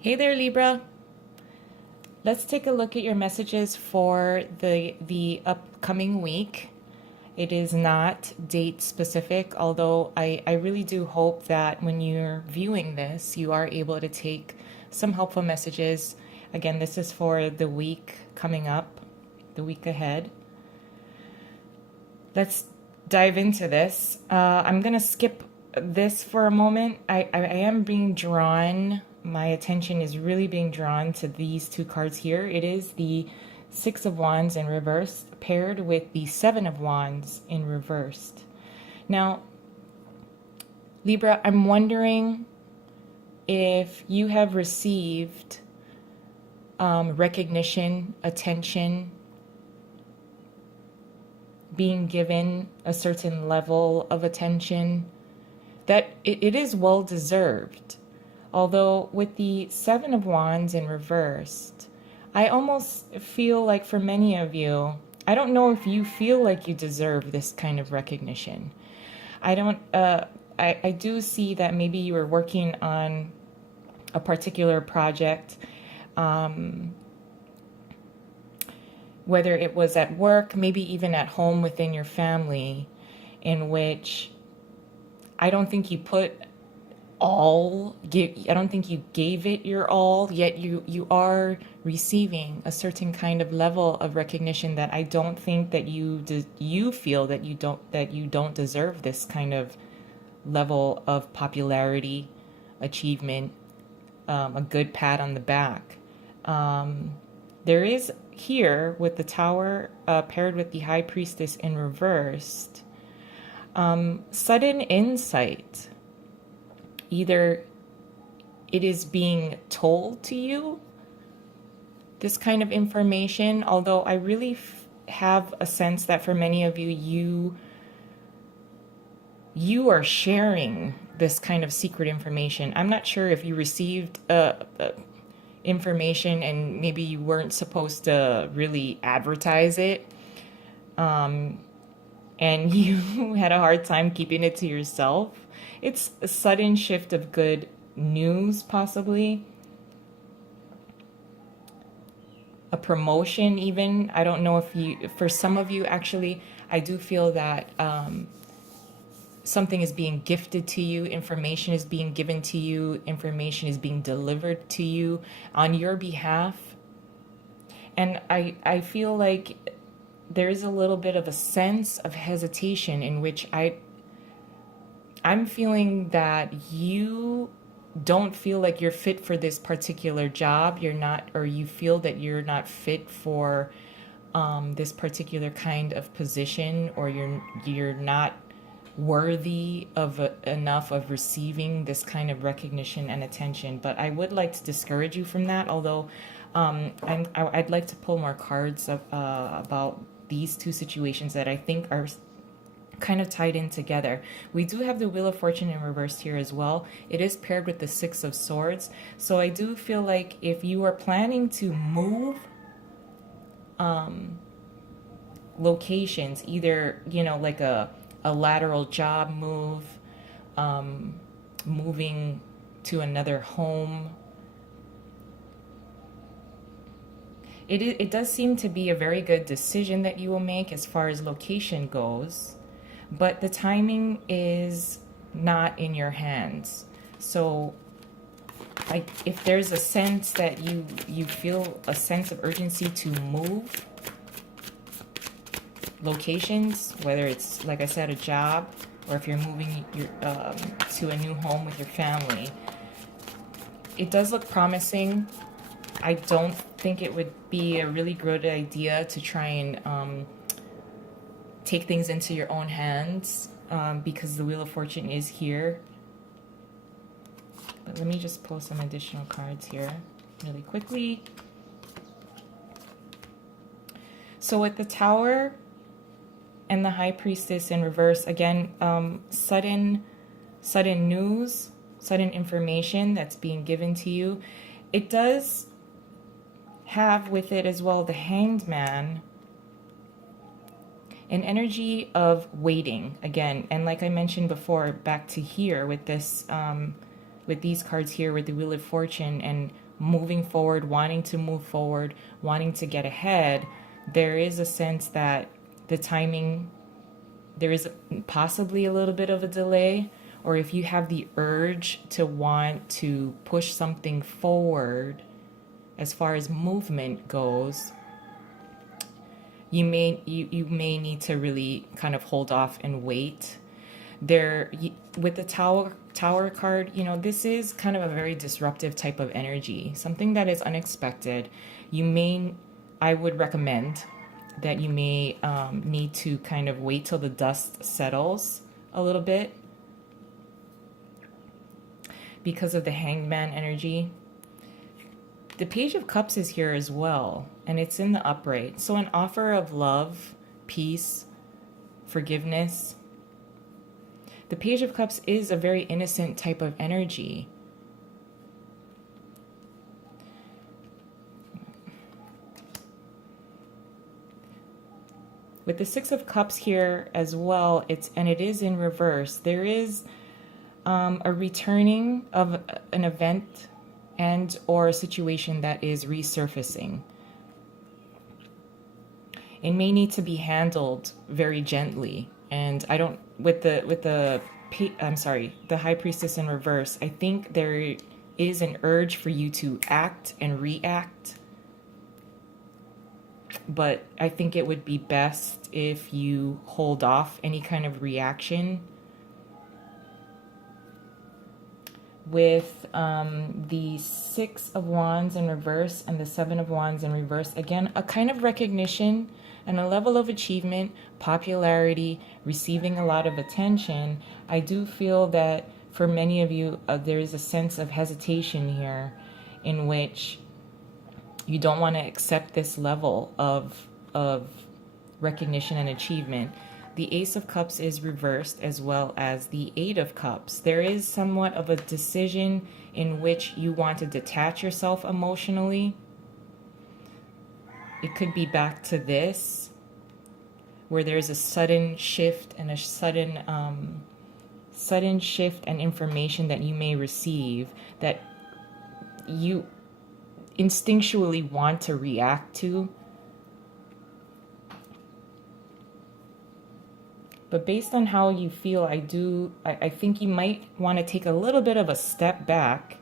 Hey there, Libra. Let's take a look at your messages for the upcoming week. It is not date specific, although I really do hope that when you're viewing this, you are able to take some helpful messages. Again, this is for the week coming up, the week ahead. Let's dive into this. I'm going to skip this for a moment. I am being drawn, my attention is really being drawn to these two cards here. It is the Six of Wands in reverse paired with the Seven of Wands in reversed. Now, Libra, I'm wondering if you have received recognition, attention, being given a certain level of attention, that it is well deserved. Although with the Seven of Wands in reversed, I almost feel like for many of you, I don't know if you feel like you deserve this kind of recognition. I don't, I do see that maybe you were working on a particular project, whether it was at work, maybe even at home within your family, in which I don't think you put I don't think you gave it your all, yet you are receiving a certain kind of level of recognition that I don't think that you feel that you don't deserve this kind of level of popularity, achievement, a good pat on the back. There is here with the Tower paired with the High Priestess in reversed, sudden insight. Either it is being told to you, this kind of information, although I really have a sense that for many of you, you are sharing this kind of secret information. I'm not sure if you received information and maybe you weren't supposed to really advertise it, and you had a hard time keeping it to yourself. It's a sudden shift of good news, possibly. A promotion, even. I don't know if for some of you, actually, I do feel that something is being gifted to you, information is being given to you, information is being delivered to you on your behalf. And I feel like there's a little bit of a sense of hesitation in which I'm feeling that you don't feel like you're fit for this particular job. You're not, or you feel that you're not fit for this particular kind of position, or you're not worthy of enough of receiving this kind of recognition and attention. But I would like to discourage you from that. Although I'd like to pull more cards about these two situations that I think are kind of tied in together. We do have the Wheel of Fortune in reverse here as well. It is paired with the Six of Swords. So I do feel like if you are planning to move locations, either, like a lateral job move, moving to another home, it does seem to be a very good decision that you will make as far as location goes. But the timing is not in your hands. So if there's a sense that you feel a sense of urgency to move locations, whether it's, like I said, a job, or if you're moving to a new home with your family, it does look promising. I don't think it would be a really good idea to try and take things into your own hands, because the Wheel of Fortune is here. But let me just pull some additional cards here really quickly. So with the Tower and the High Priestess in reverse, again, sudden news, sudden information that's being given to you. It does have with it as well the Hanged Man, an energy of waiting again. And like I mentioned before, back to here with this with these cards here with the Wheel of Fortune and moving forward, wanting to move forward, wanting to get ahead, there is a sense that the timing, there is possibly a little bit of a delay, or if you have the urge to want to push something forward as far as movement goes, you may need to really kind of hold off and wait. There, with the tower card, this is kind of a very disruptive type of energy, something that is unexpected. I would recommend that you may need to kind of wait till the dust settles a little bit because of the Hanged Man energy. The Page of Cups is here as well, and it's in the upright. So an offer of love, peace, forgiveness. The Page of Cups is a very innocent type of energy. With the Six of Cups here as well, it is in reverse. There is a returning of an event and or a situation that is resurfacing. It may need to be handled very gently. And I don't, the High Priestess in reverse, I think there is an urge for you to act and react. But I think it would be best if you hold off any kind of reaction. With the Six of Wands in reverse and the Seven of Wands in reverse, again, a kind of recognition and a level of achievement, popularity, receiving a lot of attention. I do feel that for many of you, there is a sense of hesitation here in which you don't want to accept this level of recognition and achievement. The Ace of Cups is reversed, as well as the Eight of Cups. There is somewhat of a decision in which you want to detach yourself emotionally. It could be back to this, where there's a sudden shift and a sudden shift and information that you may receive that you instinctually want to react to. But based on how you feel, I think you might want to take a little bit of a step back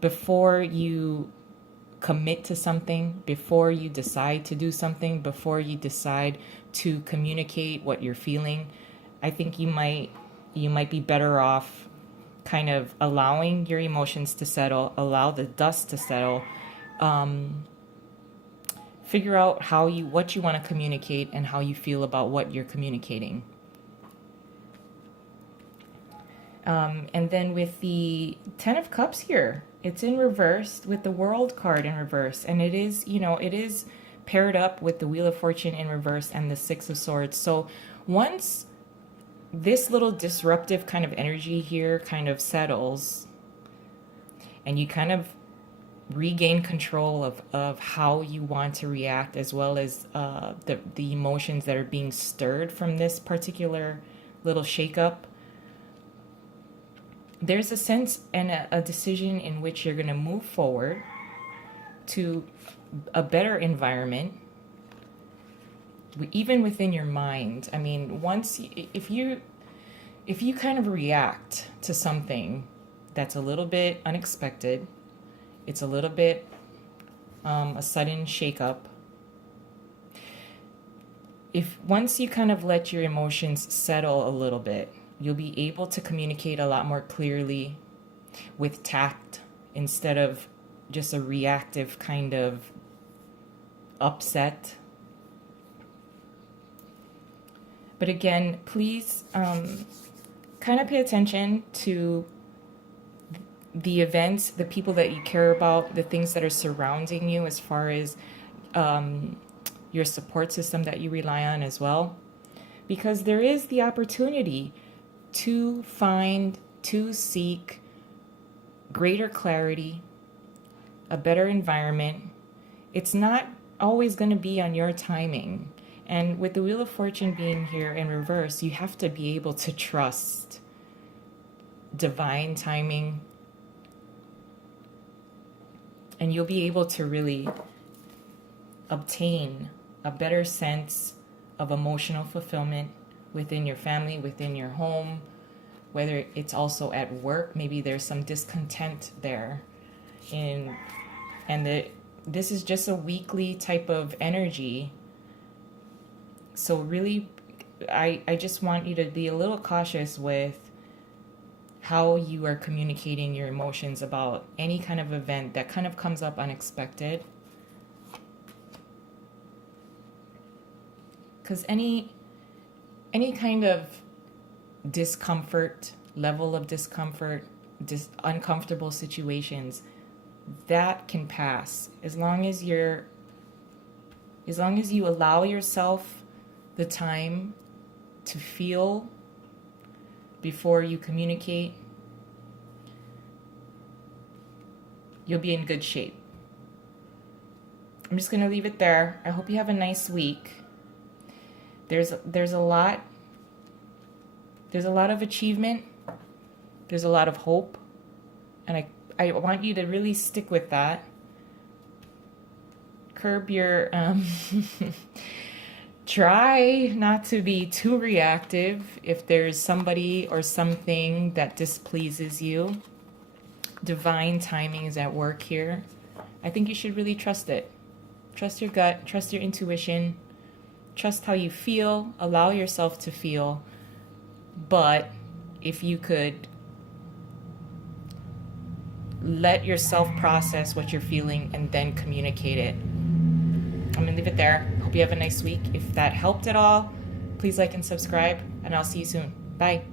before you commit to something, before you decide to do something, before you decide to communicate what you're feeling. I think you might be better off kind of allowing your emotions to settle, allow the dust to settle, figure out what you want to communicate and how you feel about what you're communicating. And then with the Ten of Cups here, it's in reverse with the World card in reverse. And it is, it is paired up with the Wheel of Fortune in reverse and the Six of Swords. So once this little disruptive kind of energy here kind of settles and you kind of regain control of how you want to react, as well as the emotions that are being stirred from this particular little shakeup, there's a sense and a decision in which you're going to move forward to a better environment, even within your mind. I mean, if you kind of react to something that's a little bit unexpected, it's a little bit a sudden shakeup. Once you kind of let your emotions settle a little bit, you'll be able to communicate a lot more clearly with tact instead of just a reactive kind of upset. But again, please kind of pay attention to the events, the people that you care about, the things that are surrounding you as far as your support system that you rely on as well. Because there is the opportunity to seek greater clarity, a better environment. It's not always going to be on your timing. And with the Wheel of Fortune being here in reverse, you have to be able to trust divine timing. And you'll be able to really obtain a better sense of emotional fulfillment within your family, within your home, whether it's also at work. Maybe there's some discontent there. This is just a weekly type of energy. So really, I just want you to be a little cautious with how you are communicating your emotions about any kind of event that kind of comes up unexpected. Because any kind of discomfort, level of discomfort, uncomfortable situations, that can pass as long as you allow yourself the time to feel before you communicate. You'll be in good shape. I'm just going to leave it there. I hope you have a nice week. There's a lot of achievement. There's a lot of hope. And I want you to really stick with that. Curb your try not to be too reactive if there's somebody or something that displeases you. Divine timing is at work here. I think you should really trust it. Trust your gut, trust your intuition, trust how you feel, allow yourself to feel. But if you could let yourself process what you're feeling and then communicate it. I'm going to leave it there. Hope you have a nice week. If that helped at all, please like and subscribe, and I'll see you soon. Bye.